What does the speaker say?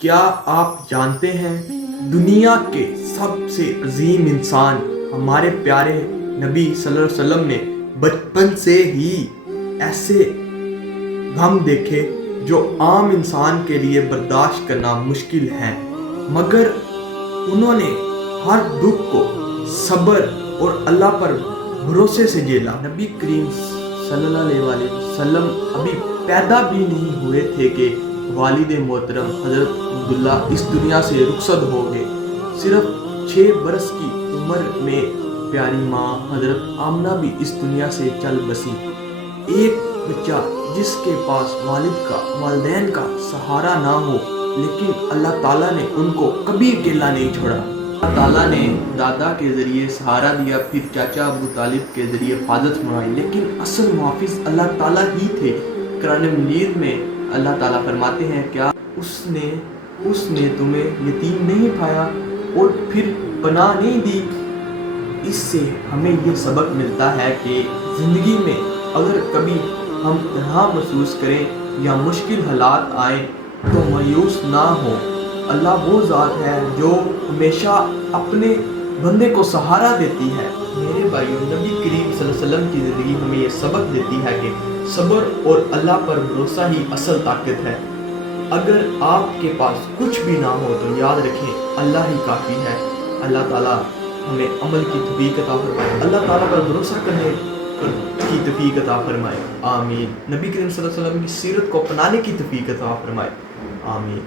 کیا آپ جانتے ہیں دنیا کے سب سے عظیم انسان ہمارے پیارے نبی صلی اللہ علیہ وسلم نے بچپن سے ہی ایسے غم دیکھے جو عام انسان کے لیے برداشت کرنا مشکل ہے، مگر انہوں نے ہر دکھ کو صبر اور اللہ پر بھروسے سے جھیلا۔ نبی کریم صلی اللہ علیہ وسلم ابھی پیدا بھی نہیں ہوئے تھے کہ والد محترم حضرت عبداللہ اس دنیا سے رخصت ہو گئے۔ صرف 6 برس کی عمر میں پیاری ماں حضرت آمنہ بھی اس دنیا سے چل بسیں۔ ایک بچہ جس کے پاس والدین کا سہارا نہ ہو، لیکن اللہ تعالیٰ نے ان کو کبھی اکیلا نہیں چھوڑا۔ اللہ تعالیٰ نے دادا کے ذریعے سہارا دیا، پھر چاچا ابو طالب کے ذریعے حفاظت فرمائی، لیکن اصل محافظ اللہ تعالیٰ ہی تھے۔ قرآن مجید میں اللہ تعالیٰ فرماتے ہیں، کیا اس نے تمہیں یتیم نہیں پایا اور پھر پناہ نہیں دی؟ اس سے ہمیں یہ سبق ملتا ہے کہ زندگی میں اگر کبھی ہم تنہا محسوس کریں یا مشکل حالات آئیں تو مایوس نہ ہو۔ اللہ وہ ذات ہے جو ہمیشہ اپنے بندے کو سہارا دیتی ہے۔ میرے بھائیوں، نبی کریم صلی اللہ علیہ وسلم کی زندگی ہمیں یہ سبق دیتی ہے کہ صبر اور اللہ پر بھروسہ ہی اصل طاقت ہے۔ اگر آپ کے پاس کچھ بھی نہ ہو تو یاد رکھیں اللہ ہی کافی ہے۔ اللہ تعالیٰ ہمیں عمل کی توفیق عطا فرمائے، اللہ تعالیٰ پر بھروسہ کرنے کی توفیق عطا فرمائے، آمین۔ نبی کریم صلی اللہ علیہ وسلم کی سیرت کو اپنانے کی توفیق عطا فرمائے، آمین۔